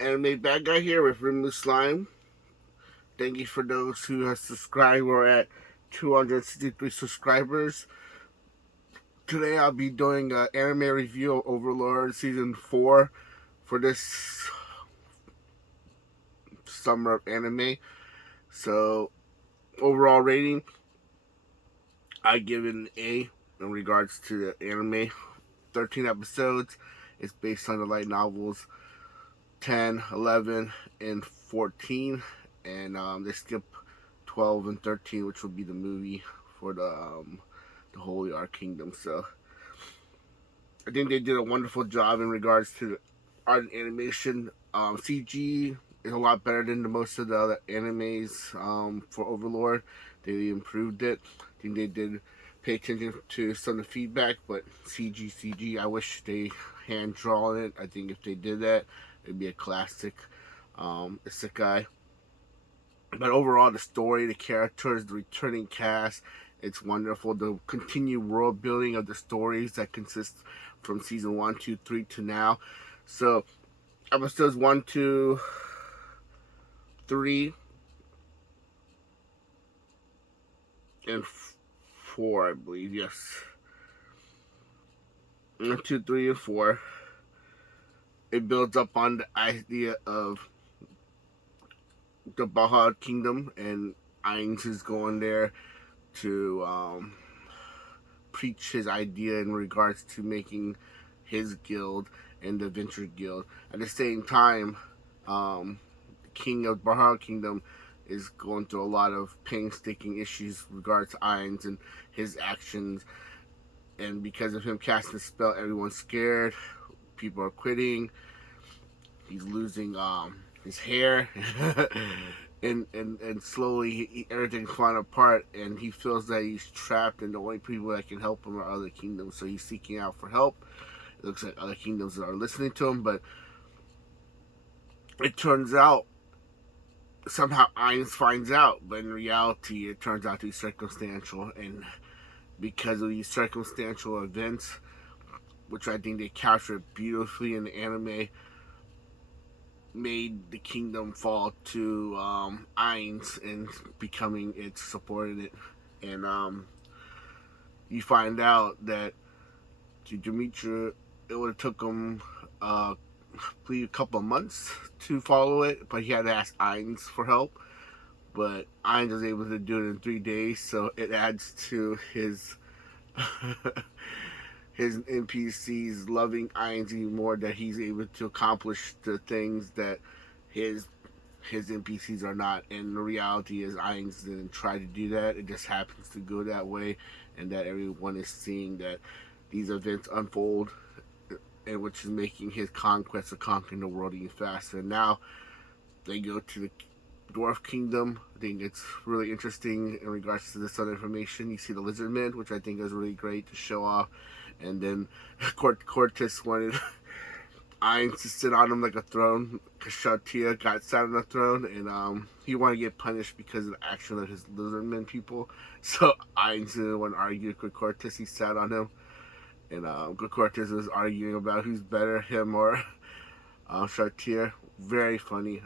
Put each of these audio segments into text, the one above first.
AnimeBadGuy here with Rimless Slime. Thank you for those who have subscribed. We're at 263 subscribers. Today I'll be doing an anime review of Overlord Season 4 for this summer of anime. So, overall rating, I give it an A in regards to the anime. 13 episodes. It's based on the light novels 10, 11, and 14. And they skip 12 and 13, which will be the movie for the Holy Art Kingdom. So I think they did a wonderful job in regards to the art and animation. CG is a lot better than most of the other animes for Overlord. They improved it. I think they did pay attention to some of the feedback, but CG, I wish they hand drawn it. I think if they did that, it'd be a classic isekai. But overall, the story, the characters, the returning cast, it's wonderful. The continued world building of the stories that consist from season 1, 2, 3 to now. So, episodes 1, 2, 3, and 4, I believe. Yes. 1, 2, 3, and 4. It builds up on the idea of the Baja Kingdom, and Ainz is going there to preach his idea in regards to making his guild and the Venture Guild. At the same time, the king of Baja Kingdom is going through a lot of painstaking issues in regards to Ainz and his actions. And because of him casting a spell, everyone's scared. People are quitting. He's losing his hair. and slowly everything's falling apart, and he feels that he's trapped, and the only people that can help him are other kingdoms. So he's seeking out for help. It looks like other kingdoms are listening to him, but it turns out somehow Ainz finds out, but in reality it turns out to be circumstantial. And because of these circumstantial events, which I think they captured beautifully in the anime, made the kingdom fall to Ainz and becoming its subordinate. And you find out that to Dimitri, it would have took him I believe a couple of months to follow it, but he had to ask Ainz for help. But Ainz was able to do it in 3 days, so it adds to his his NPCs loving Ainz even more, that he's able to accomplish the things that his NPCs are not. And the reality is Ainz didn't try to do that. It just happens to go that way, and that everyone is seeing that these events unfold, and which is making his conquest of conquering the world even faster. And now they go to the Dwarf Kingdom. I think it's really interesting in regards to this other information. You see the Lizardmen, which I think is really great to show off. And then Cortes wanted Ainz to sit on him like a throne, because Shartia got sat on the throne, and he wanted to get punished because of the action of his Lizardmen people. So Ainz didn't want to argue with Cortes. He sat on him, and Cortes was arguing about who's better, him or Shartia. Very funny.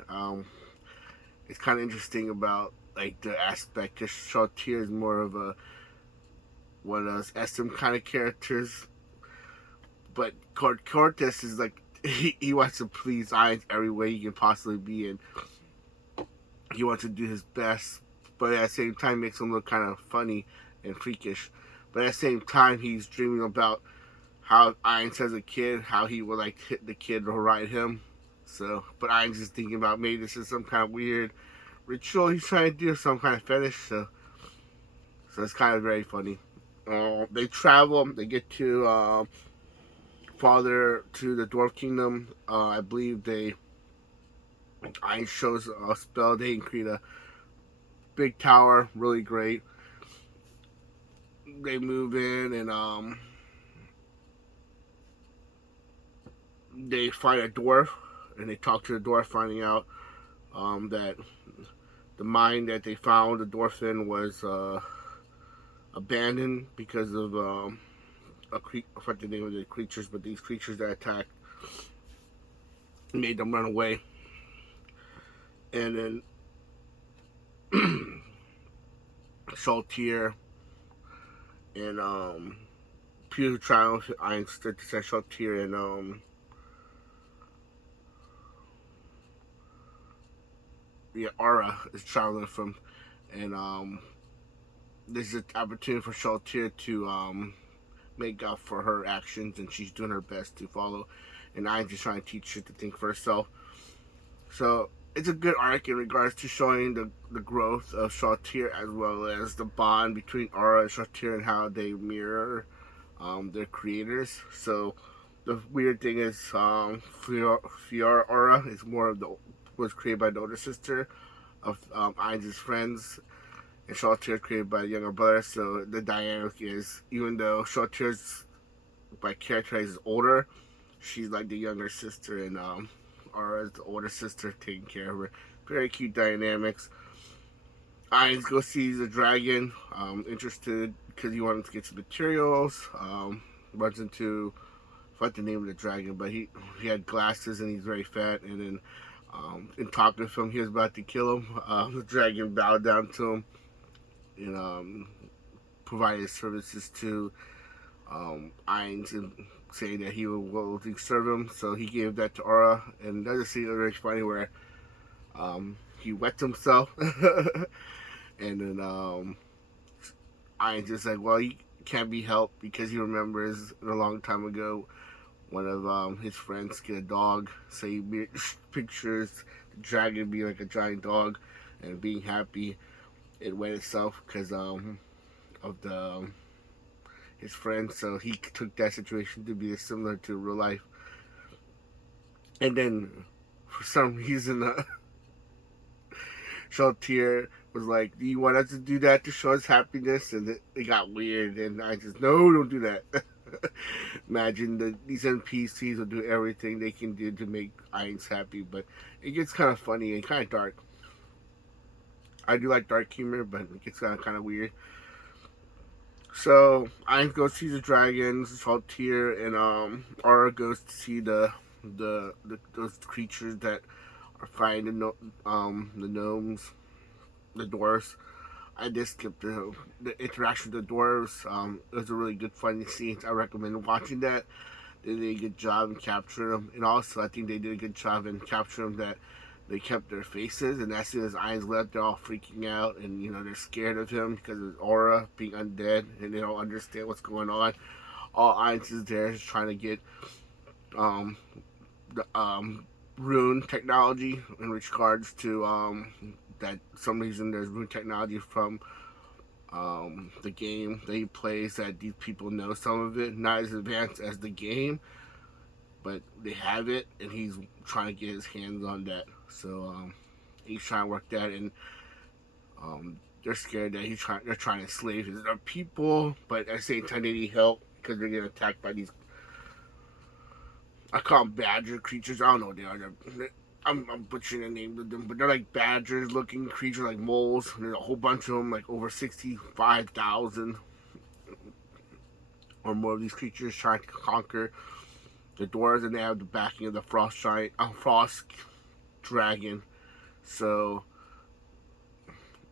It's kind of interesting about like the aspect, because Shartia is more of a one of those SM kind of characters, but Cortes is like he wants to please Ainz every way he can possibly be, and he wants to do his best, but at the same time makes him look kind of funny and freakish. But at the same time, he's dreaming about how Ainz as a kid, how he would like hit the kid or ride him. So, but Ainz is thinking about maybe this is some kind of weird ritual he's trying to do, some kind of fetish. So it's kind of very funny. They travel. They get to farther to the Dwarf Kingdom. I believe Ainz shows a spell. They can create a big tower. Really great. They move in, and they find a dwarf, and they talk to the dwarf, finding out that the mine that they found the dwarf in was abandoned because of I forget the name of the creatures, but these creatures that attacked made them run away. And then Saltier and Peter Triumph, Iron Stick, Saltier, and yeah, Aura is traveling from, and there's an opportunity for Saltier to make up for her actions, and she's doing her best to follow. And I'm just trying to teach her to think for herself. So it's a good arc in regards to showing the growth of Saltier as well as the bond between Aura and Saltier and how they mirror their creators. So the weird thing is, Fiora Aura is more of the was created by the older sister of Ainz's friends, and Saltier created by the younger brother. So the dynamic is, even though Saltier's by character is older, she's like the younger sister, and Aura's the older sister taking care of her. Very cute dynamics. Ainz go sees the dragon, interested because he wanted to get some materials. Runs into, I forgot the name of the dragon, but he had glasses and he's very fat. And then in talking to him, he was about to kill him. The dragon bowed down to him and provided services to Ainz, and saying that he would willingly serve him. So he gave that to Aura, and there's a scene very funny where he wets himself, and then Ainz just like, well, he can't be helped because he remembers a long time ago one of his friends get a dog, so he pictures the dragon being like a giant dog and being happy. It wet itself because of the his friend, so he took that situation to be similar to real life. And then for some reason Saltier was like, do you want us to do that to show us happiness? And it got weird, and I just, no, don't do that. Imagine these NPCs will do everything they can do to make Ainz happy, but it gets kind of funny and kind of dark. I do like dark humor, but it gets kind of weird. So Ainz goes to see the dragons, Saltier, and Aura goes to see the those creatures that are fighting the gnomes, the dwarves. I just skipped the interaction with the dwarves. It was a really good, funny scene. I recommend watching that. They did a good job in capturing them, and also I think they did a good job in capturing them that they kept their faces, and as soon as Ainz left, they're all freaking out, and they're scared of him because of Aura being undead, and they don't understand what's going on. All Ainz is there is trying to get the rune technology in regards to that some reason there's rune technology from the game that he plays that these people know some of it, not as advanced as the game, but they have it, and he's trying to get his hands on that. So he's trying to work that, and they're scared that they're trying to enslave his people, but at the same time they need help because they're getting attacked by these, I call them badger creatures. I don't know what they are. I'm butchering the name of them, but they're like badgers looking creatures, like moles. And there's a whole bunch of them, like over 65,000 or more of these creatures trying to conquer the dwarves, and they have the backing of the frost dragon. So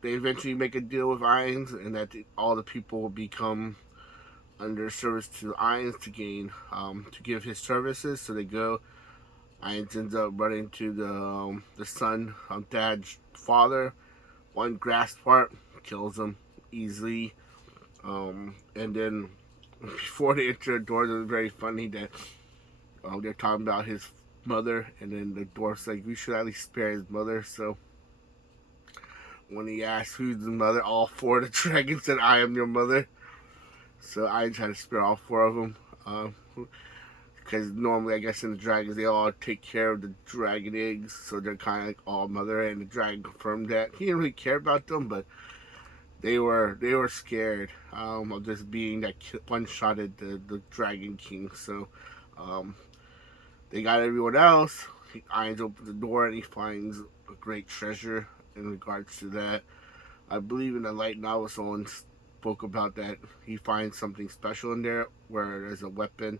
they eventually make a deal with Ainz, and that all the people will become under service to Ainz to gain to give his services. So they go. Ainz ends up running to the son of Dad's father. One grass part kills him easily, and then before they enter the doors, it was very funny that they're talking about his mother, and then the dwarf's like, we should at least spare his mother. So when he asks who's the mother, all four of the dragons said, I am your mother. So I try to spare all four of them. Because normally, I guess, in the dragons, they all take care of the dragon eggs. So they're kind of like all mother, and the dragon confirmed that. He didn't really care about them, but they were scared of just being that one-shotted the Dragon King. So they got everyone else. Ainz opens the door, and he finds a great treasure in regards to that. I believe in the light novel, someone spoke about that. He finds something special in there where there's a weapon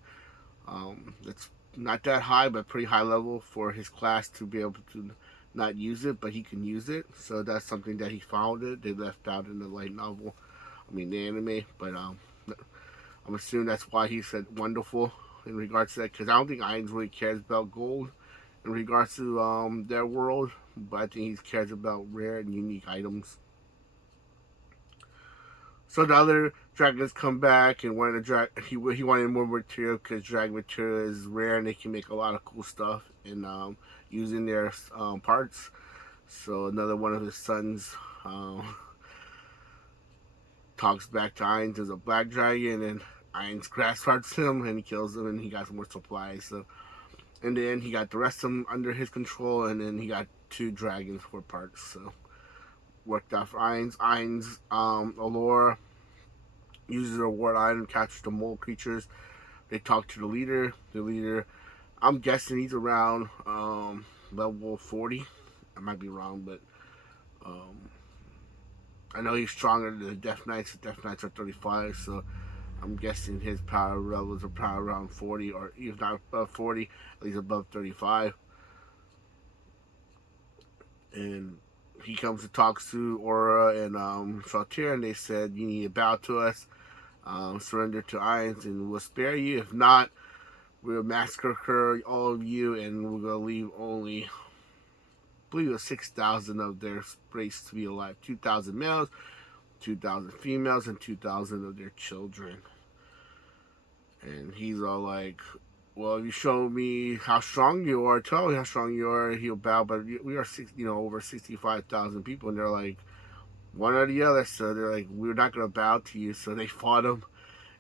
that's not that high, but pretty high level for his class to be able to not use it, but he can use it. So that's something that he found it. They left out in the light novel, the anime. But I'm assuming that's why he said wonderful in regards to that, because I don't think Ainz really cares about gold in regards to their world, but I think he cares about rare and unique items. So the other dragons come back, and one of the he wanted more material because dragon material is rare and they can make a lot of cool stuff in using their parts. So another one of his sons talks back to Ainz as a black dragon, and Ainz grass hearts him and he kills him, and he got some more supplies. So, and then he got the rest of them under his control, and then he got 2 dragons for parts. So worked out for Ainz. Allure uses a reward item, captures the mole creatures. They talk to the leader. The leader, I'm guessing he's around level 40. I might be wrong, but I know he's stronger than the Death Knights. The Death Knights are 35, so I'm guessing his power levels are probably around 40, or if not above 40, at least above 35. And he comes to talk to Aura and Saltire, and they said, you need to bow to us, surrender to Ainz, and we'll spare you. If not, we'll massacre all of you, and we're going to leave only, I believe it was 6,000 of their race to be alive. 2,000 males, 2,000 females, and 2,000 of their children. And he's all like, well, you show me how strong you are, tell me how strong you are, he'll bow. But we are over 65,000 people, and they're like, one or the other. So they're like, we're not going to bow to you. So they fought him.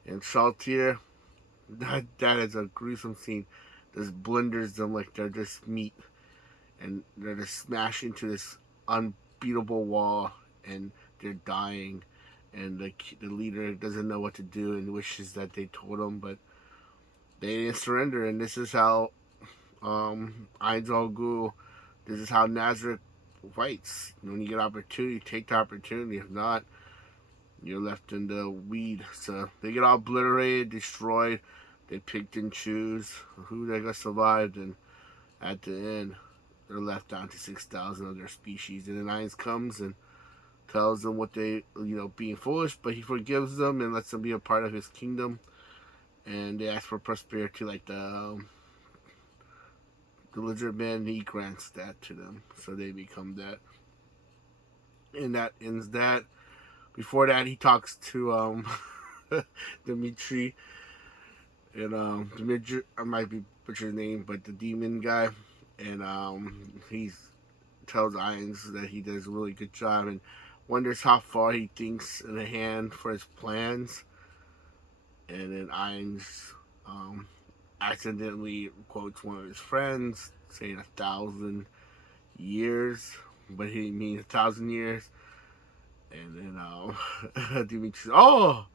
And Saltire, that is a gruesome scene. Just blenders them like they're just meat. And they're just smashed into this unbeatable wall, and they're dying. And the leader doesn't know what to do and wishes that they told him, but they didn't surrender. And this is how Ainz Al Ghul, this is how Nazareth fights. When you get opportunity, take the opportunity. If not, you're left in the weed. So they get all obliterated, destroyed. They picked and choose who they're going to survive, and at the end, they're left down to 6,000 of their species. And then Ainz comes and tells them what they, being foolish, but he forgives them and lets them be a part of his kingdom. And they ask for prosperity, like the lizard man, and he grants that to them. So they become that. And that ends that. Before that, he talks to Dimitri. And Dimitri, I might be butchering his name, but the demon guy. And he tells Ainz that he does a really good job, and wonders how far he thinks in the hand for his plans. And then Ainz accidentally quotes one of his friends, saying 1,000 years, but he means 1,000 years. And then Dimitri says, oh,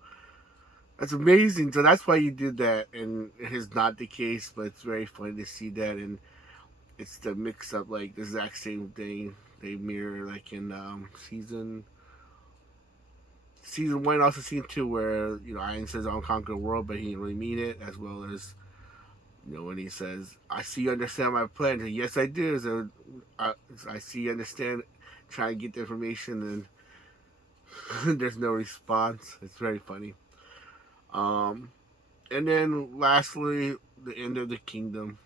that's amazing. So that's why you did that. And it's not the case, but it's very funny to see that. And it's the mix up, like the exact same thing they mirror, like in season 1, also season 2, where Ainz says I'll conquer the world, but he didn't really mean it, as well as when he says I see you understand my plan. And yes, I do. So I see you understand, trying to get the information, and there's no response. It's very funny. And then lastly, the end of the kingdom.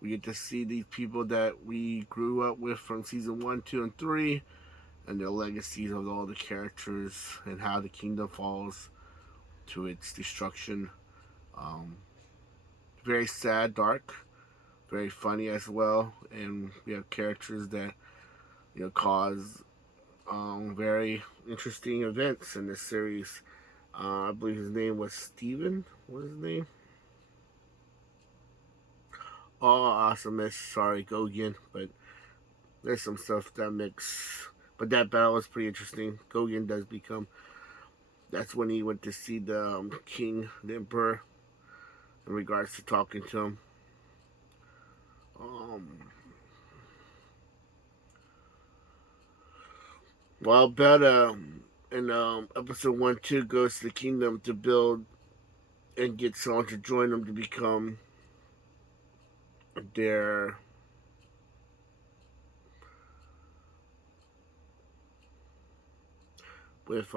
We get to see these people that we grew up with from season 1, 2, and 3, and their legacies of all the characters and how the kingdom falls to its destruction. Very sad, dark, very funny as well, and we have characters that cause very interesting events in this series. I believe his name was Steven. What was his name? Oh, Awesomeness. Sorry, go again. But there's some stuff that mix. But that battle was pretty interesting. Gogen does become. That's when he went to see the king, the emperor, in regards to talking to him. While Beta in episode 1, 2 goes to the kingdom to build and get someone to join them to become their with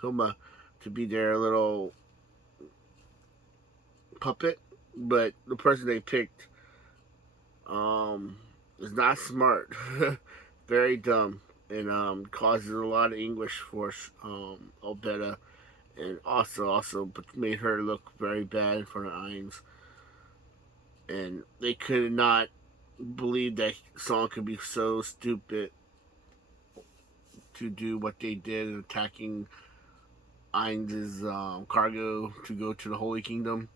Hilma to be their little puppet, but the person they picked is not smart, very dumb, and causes a lot of anguish for Albetta, and also made her look very bad in front of Ainz. And they could not believe that Song could be so stupid to do what they did in attacking Ainz's cargo to go to the Holy Kingdom.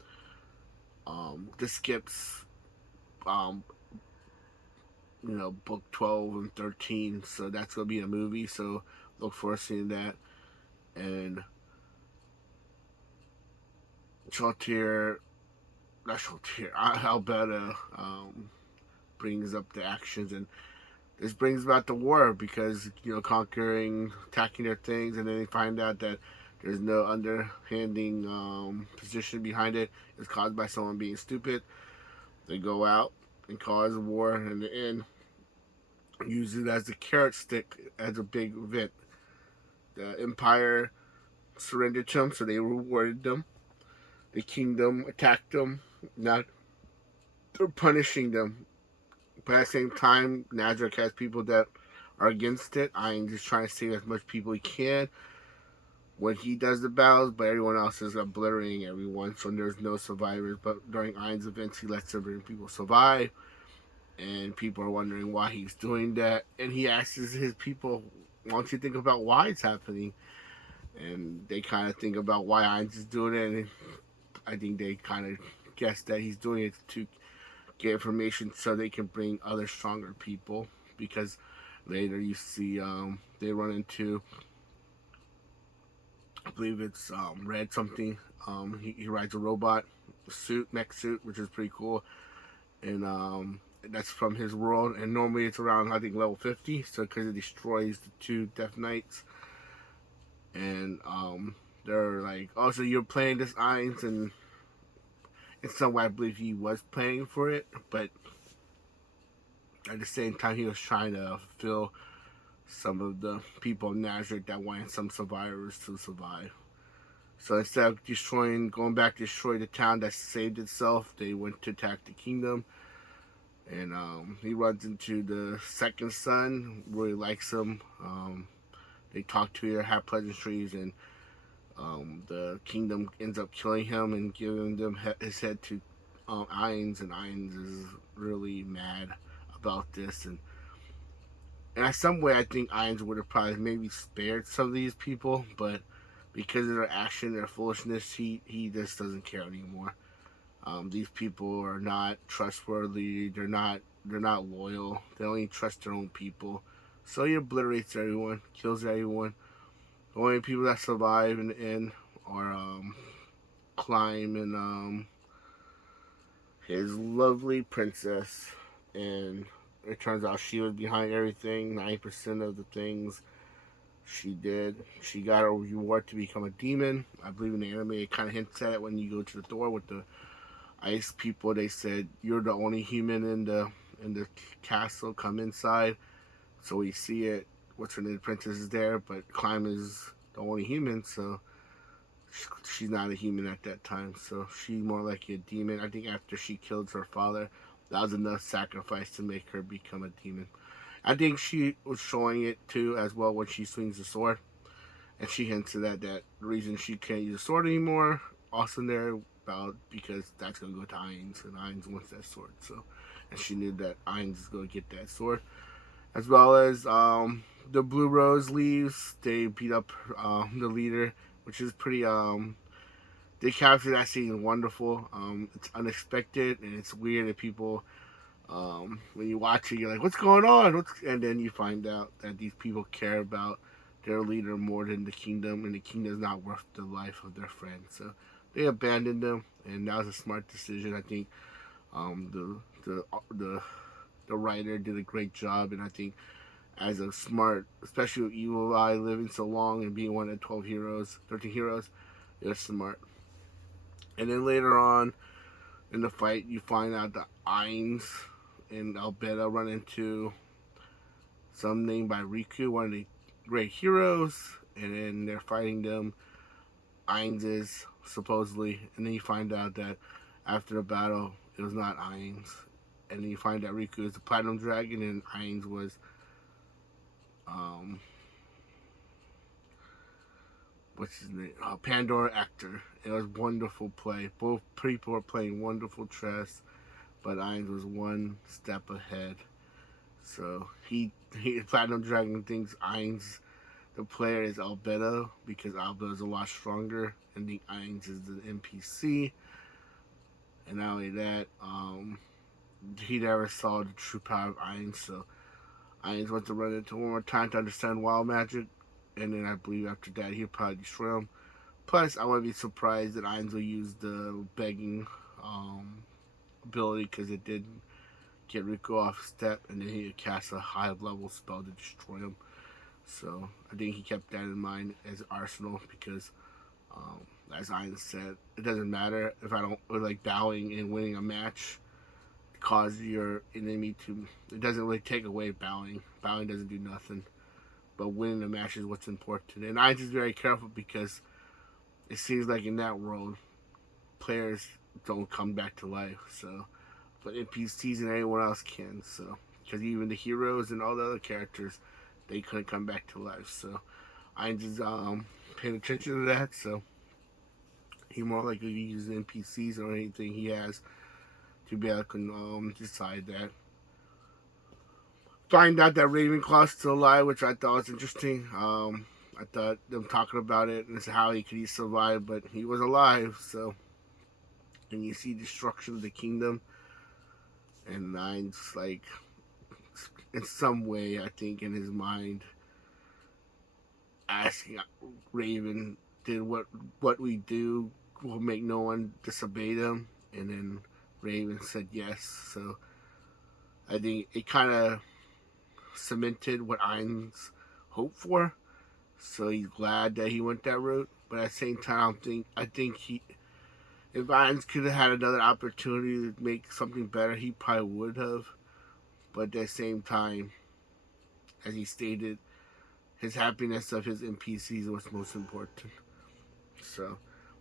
This skips, book 12 and 13, so that's gonna be a movie. So look forward to seeing that. And Albetta brings up the actions, and this brings about the war because conquering, attacking their things, and then they find out that there's no underhanding position behind it. It's caused by someone being stupid. They go out and cause war, and in the end, use it as a carrot stick as a big event. The Empire surrendered to them, so they rewarded them. The kingdom attacked them. Now they're punishing them. But at the same time, Nazarick has people that are against it. I'm just trying to save as much people he can when he does the battles, but everyone else is obliterating everyone, so there's no survivors. But during Ainz events, he lets certain people survive, and people are wondering why he's doing that. And he asks his people, why don't you think about why it's happening? And they kind of think about why Ainz is doing it, and I think they kind of guess that he's doing it to get information so they can bring other stronger people, because later you see they run into, I believe it's Red something. He rides a robot mech suit, which is pretty cool, and that's from his world. And normally it's around, I think, level 50. So because it destroys the 2 Death Knights, and they're like, "Oh, so you're playing this Ainz?" And in some way, I believe he was playing for it, but at the same time, he was trying to fulfill some of the people of Nazarick that wanted some survivors to survive. So instead of going back to destroy the town that saved itself, they went to attack the kingdom. And he runs into the second son, really likes him. They talk to her, have pleasantries, and the kingdom ends up killing him and giving them his head to Ainz, and Ainz is really mad about this. And in some way, I think Ainz would have probably maybe spared some of these people, but because of their action, their foolishness, he just doesn't care anymore. These people are not trustworthy. They're not loyal. They only trust their own people. So he obliterates everyone, kills everyone. The only people that survive in the end are Climb and his lovely princess. And it turns out she was behind everything. 90% of the things she did. She got a reward to become a demon. I believe in the anime it kind of hints at it when you go to the door with the ice people. They said, "You're the only human in the castle. Come inside." So we see it. What's her name? The princess is there, but Climb is the only human, so she's not a human at that time. So she's more like a demon. I think after she killed her father, that was enough sacrifice to make her become a demon. I think she was showing it too as well when she swings the sword, and she hints at that the reason she can't use the sword anymore. Also there about because that's gonna go to Ainz, and Ainz wants that sword. So, and she knew that Ainz is gonna get that sword, as well as the Blue Rose leaves. They beat up the leader, which is pretty. They capture that scene wonderful. It's unexpected and it's weird that people. When you watch it, you're like, "What's going on?" And then you find out that these people care about their leader more than the kingdom, and the kingdom is not worth the life of their friend. So they abandoned them, and that was a smart decision. I think the writer did a great job, and I think as a smart, especially with Evil Eye living so long and being one of the 13 heroes, it was smart. And then later on in the fight, you find out that Ainz and Albetta run into some named by Riku, one of the great heroes, and then they're fighting them. Ainz is supposedly, and then you find out that after the battle, it was not Ainz, and then you find out Riku is the Platinum Dragon, and Ainz was what's his name? Pandora Actor. It was wonderful play. Both people were playing wonderful chess, but Ainz was one step ahead. So he Platinum Dragon thinks Ainz, the player, is Albedo because Albedo is a lot stronger, and the Ainz is the NPC. And not only that, he never saw the true power of Ainz, so Ainz wants to run into one more time to understand wild magic, and then I believe after that he'll probably destroy him. Plus, I wouldn't be surprised that Ainz will use the begging ability because it did get Riku off step, and then he cast a high level spell to destroy him. So I think he kept that in mind as arsenal because, as Ainz said, it doesn't matter if I don't like bowing and winning a match cause your enemy to. It doesn't really take away bowing. Bowing doesn't do nothing, but winning the match is what's important. And Ainz is very careful because it seems like in that world, players don't come back to life. So, but NPCs and anyone else can. So, because even the heroes and all the other characters, they couldn't come back to life. So, Ainz is paying attention to that. So, he more likely uses NPCs or anything he has to be able to decide that. Find out that Ravenclaw's still alive, which I thought was interesting. I thought them talking about it and how he could survive, but he was alive. So, and you see destruction of the kingdom, and Ainz, like, in some way, I think in his mind, asking Raven, did what we do will make no one disobey them? And then Raven said yes. So I think it kind of cemented what Ainz hoped for. So he's glad that he went that route. But at the same time, I think if Ainz could have had another opportunity to make something better, he probably would have. But at the same time, as he stated, his happiness of his NPCs was most important. So,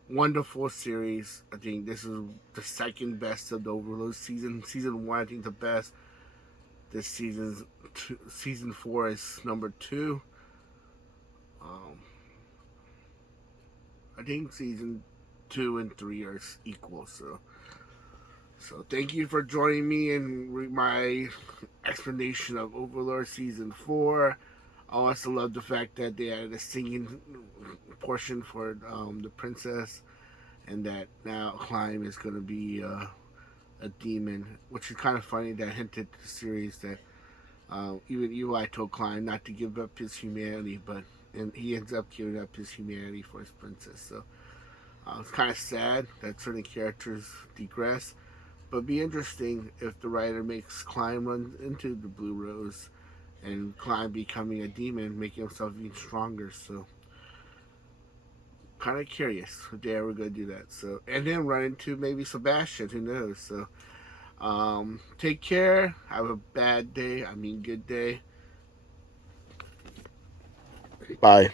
wonderful series. I think this is the second best of the Overlord season. Season 1, I think, the best. This season 4 is number 2. I think season 2 and 3 are equal. So thank you for joining me in my explanation of Overlord season 4. I also love the fact that they added a singing portion for the princess, and that now Climb is going to be a demon, which is kind of funny. That hinted to the series that even Eli told Climb not to give up his humanity, and he ends up giving up his humanity for his princess. So it's kind of sad that certain characters digress, but be interesting if the writer makes Climb run into the Blue Rose, and Climb becoming a demon, making himself even stronger. So, kind of curious if they ever going to do that. So, and then run into maybe Sebastian. Who knows? So, take care. Have a good day. Bye.